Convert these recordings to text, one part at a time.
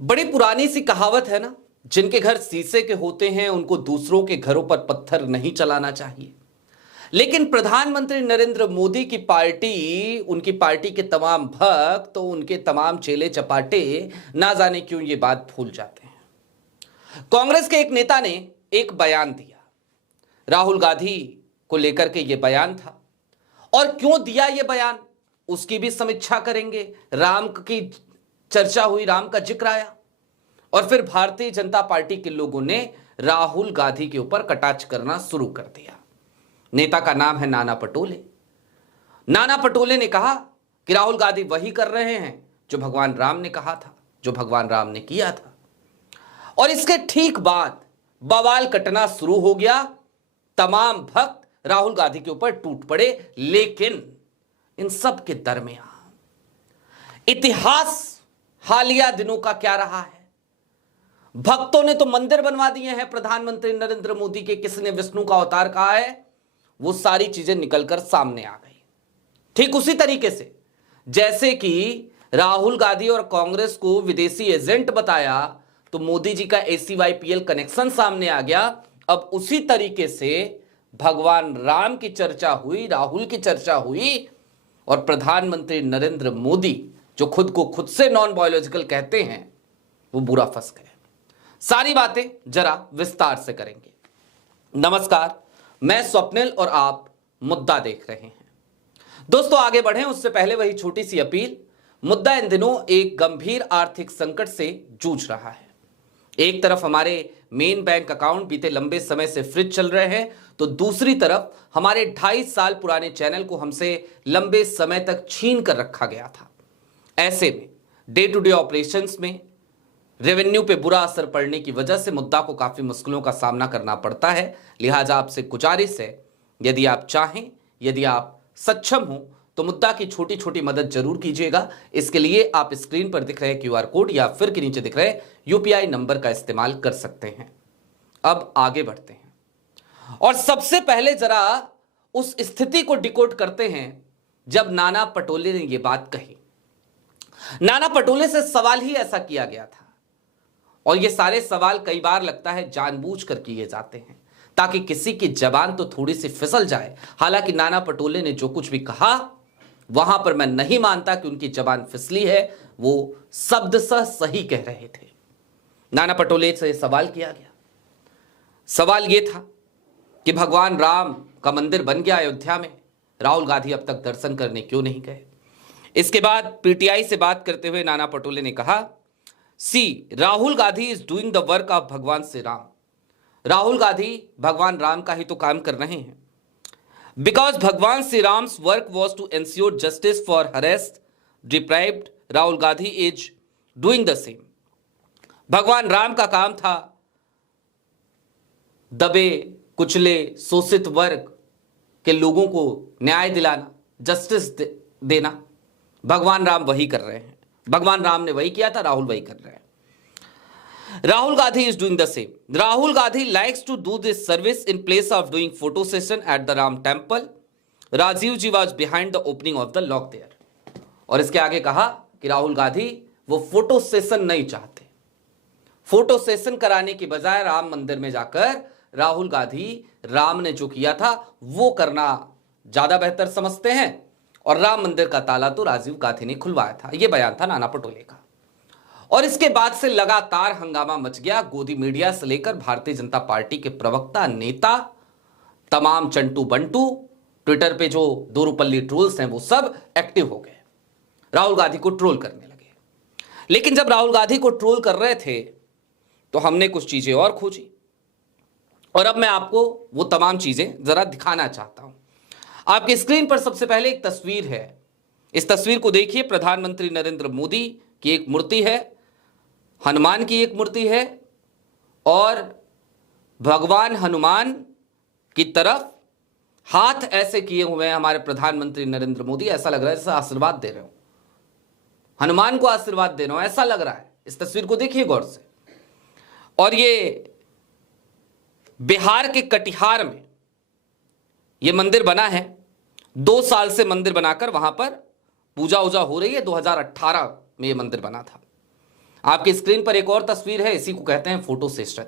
बड़ी पुरानी सी कहावत है ना, जिनके घर शीशे के होते हैं उनको दूसरों के घरों पर पत्थर नहीं चलाना चाहिए। लेकिन प्रधानमंत्री नरेंद्र मोदी की पार्टी, उनकी पार्टी के तमाम भक्त तो उनके तमाम चेले चपाटे ना जाने क्यों ये बात भूल जाते हैं। कांग्रेस के एक नेता ने एक बयान दिया, राहुल गांधी को लेकर के ये बयान था। और क्यों दिया ये बयान उसकी भी समीक्षा करेंगे। राम की चर्चा हुई, राम का जिक्र आया और फिर भारतीय जनता पार्टी के लोगों ने राहुल गांधी के ऊपर कटाक्ष करना शुरू कर दिया। नेता का नाम है नाना पटोले। नाना पटोले ने कहा कि राहुल गांधी वही कर रहे हैं जो भगवान राम ने कहा था, जो भगवान राम ने किया था। और इसके ठीक बाद बवाल कटना शुरू हो गया। तमाम भक्त राहुल गांधी के ऊपर टूट पड़े। लेकिन इन सब के दरमियान इतिहास हालिया दिनों का क्या रहा है? भक्तों ने तो मंदिर बनवा दिए हैं प्रधानमंत्री नरेंद्र मोदी के, किसने विष्णु का अवतार कहा है, वो सारी चीजें निकलकर सामने आ गई। ठीक उसी तरीके से जैसे कि राहुल गांधी और कांग्रेस को विदेशी एजेंट बताया तो मोदी जी का ACYPL कनेक्शन सामने आ गया। अब उसी तरीके से भगवान राम की चर्चा हुई, राहुल की चर्चा हुई और प्रधानमंत्री नरेंद्र मोदी जो खुद को खुद से नॉन बायोलॉजिकल कहते हैं वो बुरा फंस गए। सारी बातें जरा विस्तार से करेंगे। नमस्कार, मैं स्वप्निल और आप मुद्दा देख रहे हैं। दोस्तों आगे बढ़ें उससे पहले वही छोटी सी अपील। मुद्दा इन दिनों एक गंभीर आर्थिक संकट से जूझ रहा है। एक तरफ हमारे मेन बैंक अकाउंट बीते लंबे समय से फ्रीज चल रहे हैं, तो दूसरी तरफ हमारे 2.5 साल पुराने चैनल को हमसे लंबे समय तक छीन कर रखा गया था। ऐसे में डे टू डे ऑपरेशंस में रेवेन्यू पे बुरा असर पड़ने की वजह से मुद्दा को काफी मुश्किलों का सामना करना पड़ता है। लिहाजा आपसे गुजारिश है, यदि आप चाहें, यदि आप सक्षम हो तो मुद्दा की छोटी छोटी मदद जरूर कीजिएगा। इसके लिए आप स्क्रीन पर दिख रहे QR कोड या फिर के नीचे दिख रहे UPI नंबर का इस्तेमाल कर सकते हैं। अब आगे बढ़ते हैं और सबसे पहले जरा उस स्थिति को डिकोड करते हैं जब नाना पटोले ने यह बात कही। नाना पटोले से सवाल ही ऐसा किया गया था और ये सारे सवाल कई बार लगता है जानबूझकर किए जाते हैं ताकि किसी की जबान तो थोड़ी सी फिसल जाए। हालांकि नाना पटोले ने जो कुछ भी कहा वहां पर मैं नहीं मानता कि उनकी जबान फिसली है, वो शब्दशः सही कह रहे थे। नाना पटोले से सवाल किया गया। सवाल यह था कि भगवान राम का मंदिर बन गया अयोध्या में, राहुल गांधी अब तक दर्शन करने क्यों नहीं गए? इसके बाद PTI से बात करते हुए नाना पटोले ने कहा, see Rahul Gandhi is doing the work of Bhagwan Shri Ram. Rahul Gandhi भगवान राम का ही तो काम कर रहे हैं। Because Bhagwan Shri Ram's work was to ensure justice for harassed deprived, Rahul Gandhi is doing the same. Bhagwan Ram का काम था दबे कुचले शोषित वर्ग के लोगों को न्याय दिलाना, जस्टिस देना। भगवान राम वही कर रहे हैं। भगवान राम ने वही किया था, राहुल वही कर रहे हैं। Rahul Gandhi is doing the same. Rahul Gandhi likes to do this service in place of doing photo session at the Ram temple. Rajiv ji was behind the opening of the lock there. और इसके आगे कहा कि राहुल गांधी वो फोटो सेशन नहीं चाहते। फोटो सेशन कराने की बजाय राम मंदिर में जाकर राहुल गांधी राम ने जो किया था वो करना ज्यादा बेहतर समझते हैं और राम मंदिर का ताला तो राजीव गांधी ने खुलवाया था। यह बयान था नाना पटोले का। और इसके बाद से लगातार हंगामा मच गया। गोदी मीडिया से लेकर भारतीय जनता पार्टी के प्रवक्ता, नेता, तमाम चंटू बंटू, ट्विटर पे जो दोरुपल्ली ट्रोल्स हैं वो सब एक्टिव हो गए, राहुल गांधी को ट्रोल करने लगे। लेकिन जब राहुल गांधी को ट्रोल कर रहे थे तो हमने कुछ चीजें और खोजी और अब मैं आपको वो तमाम चीजें जरा दिखाना चाहता हूं। आपके स्क्रीन पर सबसे पहले एक तस्वीर है। इस तस्वीर को देखिए। प्रधानमंत्री नरेंद्र मोदी की एक मूर्ति है, हनुमान की एक मूर्ति है और भगवान हनुमान की तरफ हाथ ऐसे किए हुए हैं हमारे प्रधानमंत्री नरेंद्र मोदी। ऐसा लग रहा है जैसे आशीर्वाद दे रहे हो, हनुमान को आशीर्वाद दे रहे हो, ऐसा लग रहा है। इस तस्वीर को देखिए गौर से। और ये बिहार के कटिहार में ये मंदिर बना है। 2 साल से मंदिर बनाकर वहां पर पूजा उजा हो रही है। 2018 में ये मंदिर बना था। आपकी स्क्रीन पर एक और तस्वीर है, इसी को कहते हैं फोटो सेशन।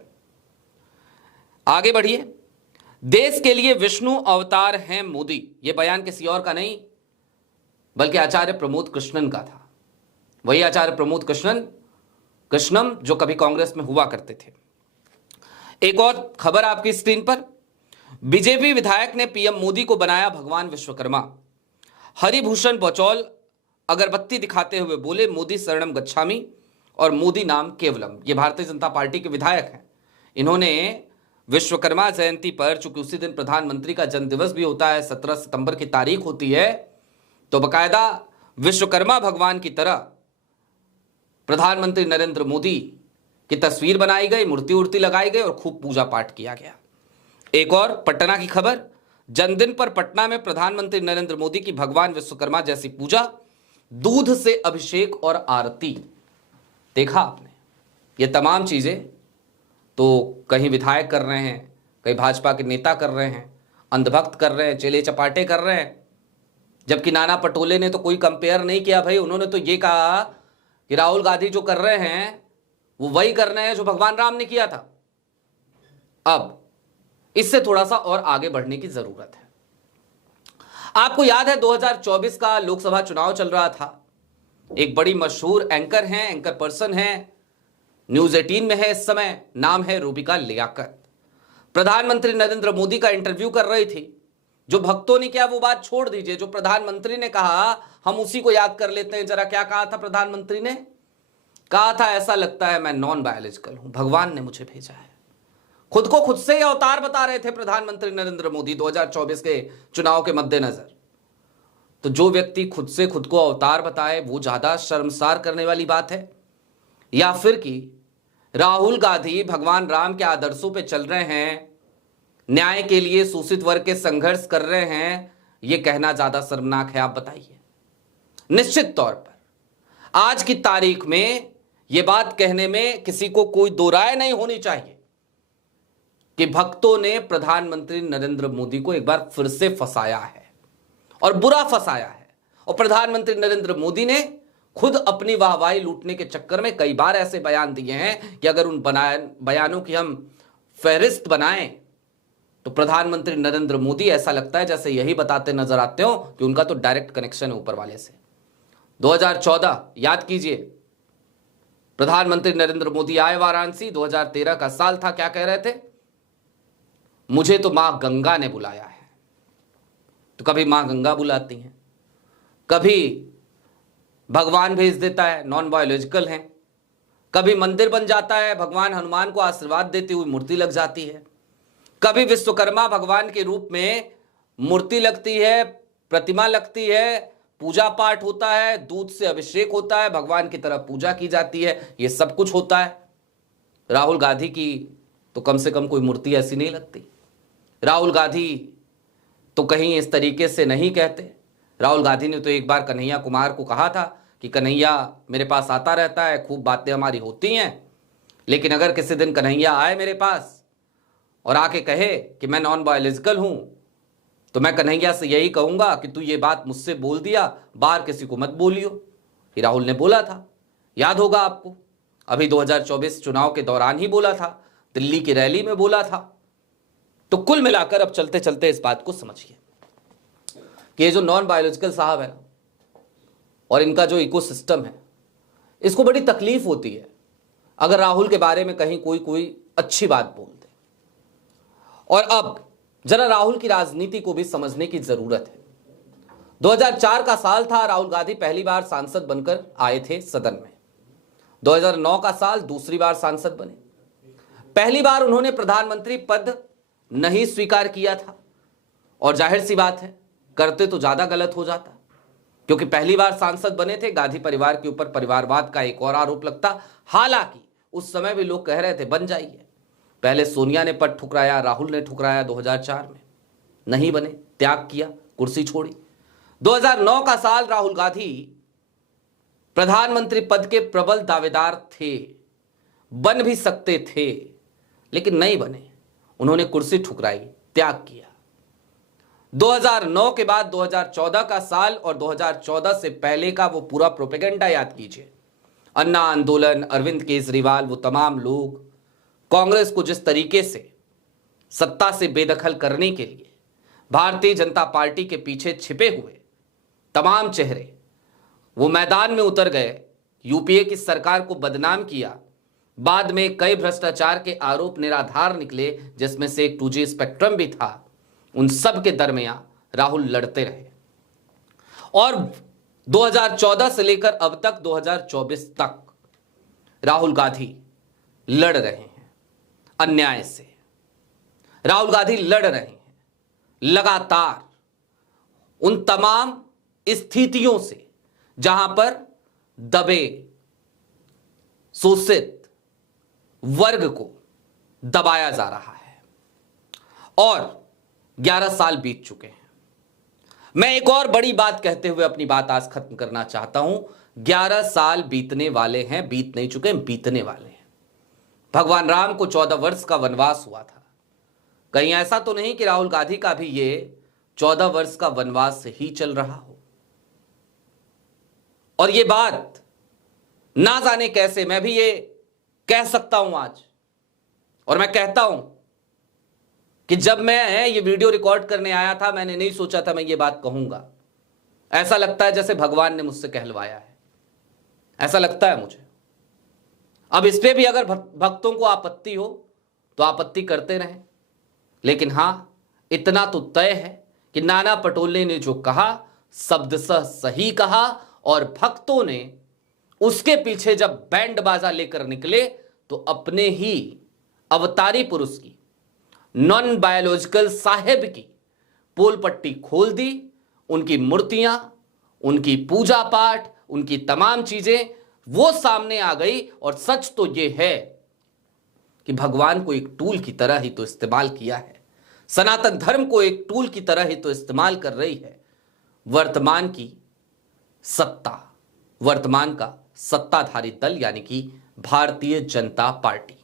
आगे बढ़िए। देश के लिए विष्णु अवतार हैं मोदी, यह बयान किसी और का नहीं बल्कि आचार्य प्रमोद कृष्णन का था। वही आचार्य प्रमोद कृष्णम जो कभी कांग्रेस में हुआ करते थे। एक और खबर आपकी स्क्रीन पर, बीजेपी विधायक ने पीएम मोदी को बनाया भगवान विश्वकर्मा। हरिभूषण बचौल अगरबत्ती दिखाते हुए बोले, मोदी शरणम गच्छामि और मोदी नाम केवलम। ये भारतीय जनता पार्टी के विधायक हैं। इन्होंने विश्वकर्मा जयंती पर, चूंकि उसी दिन प्रधानमंत्री का जन्मदिवस भी होता है, 17 सितंबर की तारीख होती है, तो बकायदा विश्वकर्मा भगवान की तरह प्रधानमंत्री नरेंद्र मोदी की तस्वीर बनाई गई, मूर्ति उर्ति लगाई गई और खूब पूजा पाठ किया गया। एक और पटना की खबर, जन्मदिन पर पटना में प्रधानमंत्री नरेंद्र मोदी की भगवान विश्वकर्मा जैसी पूजा, दूध से अभिषेक और आरती। देखा आपने, ये तमाम चीजें तो कहीं विधायक कर रहे हैं, कहीं भाजपा के नेता कर रहे हैं, अंधभक्त कर रहे हैं, चेले चपाटे कर रहे हैं। जबकि नाना पटोले ने तो कोई कंपेयर नहीं किया भाई। उन्होंने तो ये कहा कि राहुल गांधी जो कर रहे हैं वो वही कर रहे हैं जो भगवान राम ने किया था। अब इससे थोड़ा सा और आगे बढ़ने की जरूरत है। आपको याद है 2024 का लोकसभा चुनाव चल रहा था। एक बड़ी मशहूर एंकर हैं, एंकर पर्सन हैं, न्यूज 18 में है इस समय, नाम है रूबिका लियाकत। प्रधानमंत्री नरेंद्र मोदी का इंटरव्यू कर रही थी। जो भक्तों ने किया वो बात छोड़ दीजिए, जो प्रधानमंत्री ने कहा हम उसी को याद कर लेते हैं। जरा क्या कहा था प्रधानमंत्री ने? कहा था, ऐसा लगता है मैं नॉन बायोलॉजिकल हूं, भगवान ने मुझे भेजा है। खुद को खुद से ही अवतार बता रहे थे प्रधानमंत्री नरेंद्र मोदी 2024 के चुनाव के मद्देनजर। तो जो व्यक्ति खुद से खुद को अवतार बताए वो ज्यादा शर्मसार करने वाली बात है, या फिर कि राहुल गांधी भगवान राम के आदर्शों पे चल रहे हैं, न्याय के लिए शोषित वर्ग के संघर्ष कर रहे हैं, यह कहना ज्यादा शर्मनाक है? आप बताइए। निश्चित तौर पर आज की तारीख में यह बात कहने में किसी को कोई दो राय नहीं होनी चाहिए कि भक्तों ने प्रधानमंत्री नरेंद्र मोदी को एक बार फिर से फंसाया है और बुरा फंसाया है। और प्रधानमंत्री नरेंद्र मोदी ने खुद अपनी वाहवाही लूटने के चक्कर में कई बार ऐसे बयान दिए हैं कि अगर उन बयानों की हम फहरिस्त बनाएं तो प्रधानमंत्री नरेंद्र मोदी ऐसा लगता है जैसे यही बताते नजर आते हो कि उनका तो डायरेक्ट कनेक्शन है ऊपर वाले से। 2014 याद कीजिए, प्रधानमंत्री नरेंद्र मोदी आए वाराणसी, 2013 का साल था। क्या कह रहे थे? मुझे तो मां गंगा ने बुलाया है। तो कभी मां गंगा बुलाती हैं, कभी भगवान भेज देता है, नॉन बायोलॉजिकल हैं, कभी मंदिर बन जाता है, भगवान हनुमान को आशीर्वाद देती हुई मूर्ति लग जाती है, कभी विश्वकर्मा भगवान के रूप में मूर्ति लगती है, प्रतिमा लगती है, पूजा पाठ होता है, दूध से अभिषेक होता है, भगवान की तरफ पूजा की जाती है, ये सब कुछ होता है। राहुल गांधी की तो कम से कम कोई मूर्ति ऐसी नहीं लगती। राहुल गांधी तो कहीं इस तरीके से नहीं कहते। राहुल गांधी ने तो एक बार कन्हैया कुमार को कहा था कि कन्हैया मेरे पास आता रहता है, खूब बातें हमारी होती हैं, लेकिन अगर किसी दिन कन्हैया आए मेरे पास और आके कहे कि मैं नॉन बायोलॉजिकल हूं, तो मैं कन्हैया से यही कहूंगा कि तू ये बात मुझसे बोल दिया, बाहर किसी को मत बोलियो। ये राहुल ने बोला था, याद होगा आपको। अभी 2024 चुनाव के दौरान ही बोला था, दिल्ली की रैली में बोला था। तो कुल मिलाकर अब चलते चलते इस बात को समझिए कि ये जो नॉन बायोलॉजिकल साहब है और इनका जो इकोसिस्टम है, इसको बड़ी तकलीफ होती है अगर राहुल के बारे में कहीं कोई अच्छी बात बोल दे। और अब जरा राहुल की राजनीति को भी समझने की जरूरत है। 2004 का साल था, राहुल गांधी पहली बार सांसद बनकर आए थे सदन में। 2009 का साल, दूसरी बार सांसद बने। पहली बार उन्होंने प्रधानमंत्री पद नहीं स्वीकार किया था, और जाहिर सी बात है करते तो ज्यादा गलत हो जाता, क्योंकि पहली बार सांसद बने थे। गांधी परिवार के ऊपर परिवारवाद का एक और आरोप लगता। हालांकि उस समय भी लोग कह रहे थे बन जाइए। पहले सोनिया ने पद ठुकराया, राहुल ने ठुकराया 2004 में, नहीं बने, त्याग किया, कुर्सी छोड़ी। 2009 का साल, राहुल गांधी प्रधानमंत्री पद के प्रबल दावेदार थे, बन भी सकते थे, लेकिन नहीं बने। उन्होंने कुर्सी ठुकराई, त्याग किया। 2009 के बाद 2014 का साल और 2014 से पहले का वो पूरा प्रोपेगेंडा याद कीजिए। अन्ना आंदोलन, अरविंद केजरीवाल, वो तमाम लोग कांग्रेस को जिस तरीके से सत्ता से बेदखल करने के लिए भारतीय जनता पार्टी के पीछे छिपे हुए तमाम चेहरे वो मैदान में उतर गए, यूपीए की सरकार को बदनाम किया, बाद में कई भ्रष्टाचार के आरोप निराधार निकले, जिसमें से एक 2G स्पेक्ट्रम भी था। उन सब के दरमियान राहुल लड़ते रहे और 2014 से लेकर अब तक 2024 तक राहुल गांधी लड़ रहे हैं अन्याय से। राहुल गांधी लड़ रहे हैं लगातार उन तमाम स्थितियों से जहां पर दबे शोषित वर्ग को दबाया जा रहा है और 11 साल बीत चुके हैं। मैं एक और बड़ी बात कहते हुए अपनी बात आज खत्म करना चाहता हूं। 11 साल बीतने वाले हैं, बीत नहीं चुके, बीतने वाले हैं। भगवान राम को 14 वर्ष का वनवास हुआ था। कहीं ऐसा तो नहीं कि राहुल गांधी का भी ये 14 वर्ष का वनवास ही चल रहा हो। और ये बात ना जाने कैसे मैं भी ये कह सकता हूं आज, और मैं कहता हूं कि जब मैं ये वीडियो रिकॉर्ड करने आया था, मैंने नहीं सोचा था मैं ये बात कहूंगा। ऐसा लगता है जैसे भगवान ने मुझसे कहलवाया है, ऐसा लगता है मुझे। अब इस पे भी अगर भक्तों को आपत्ति हो तो आपत्ति करते रहें, लेकिन हां, इतना तो तय है कि नाना पटोले ने जो कहा शब्दशः सही कहा, और भक्तों ने उसके पीछे जब बैंड बाजा लेकर निकले तो अपने ही अवतारी पुरुष की, नॉन बायोलॉजिकल साहेब की पोल पट्टी खोल दी। उनकी मूर्तियां, उनकी पूजा पाठ, उनकी तमाम चीजें वो सामने आ गई। और सच तो ये है कि भगवान को एक टूल की तरह ही तो इस्तेमाल किया है, सनातन धर्म को एक टूल की तरह ही तो इस्तेमाल कर रही है वर्तमान की सत्ता, वर्तमान का सत्ताधारी दल यानी कि भारतीय जनता पार्टी।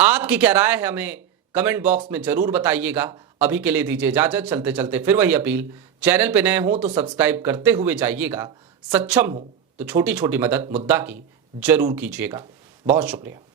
आपकी क्या राय है हमें कमेंट बॉक्स में जरूर बताइएगा। अभी के लिए दीजिए इजाजत। चलते चलते फिर वही अपील, चैनल पे नए हो तो सब्सक्राइब करते हुए जाइएगा, सक्षम हो तो छोटी छोटी मदद मुद्दा की जरूर कीजिएगा। बहुत शुक्रिया।